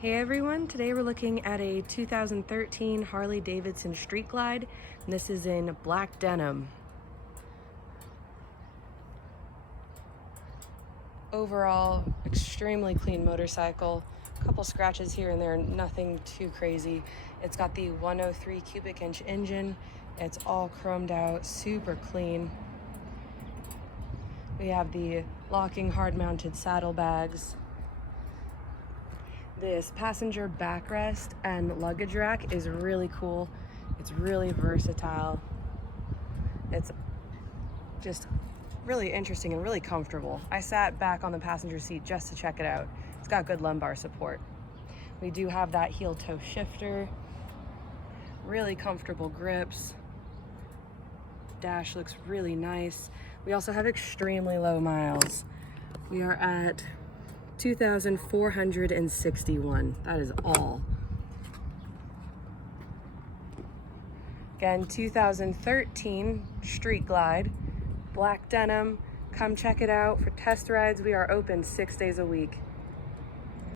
Hey everyone, today we're looking at a 2013 Harley Davidson Street Glide, and this is in black denim. Overall, extremely clean motorcycle. A couple scratches here and there, nothing too crazy. It's got the 103 cubic inch engine. It's all chromed out, super clean. We have the locking hard mounted saddlebags. This passenger backrest and luggage rack is really cool. It's really versatile. It's just really interesting and really comfortable. I sat back on the passenger seat just to check it out. It's got good lumbar support. We do have that heel toe shifter, really comfortable grips. Dash looks really nice. We also have extremely low miles. We are at 2,461. That is all. Again, 2013 Street Glide, black denim. Come check it out for test rides. We are open 6 days a week.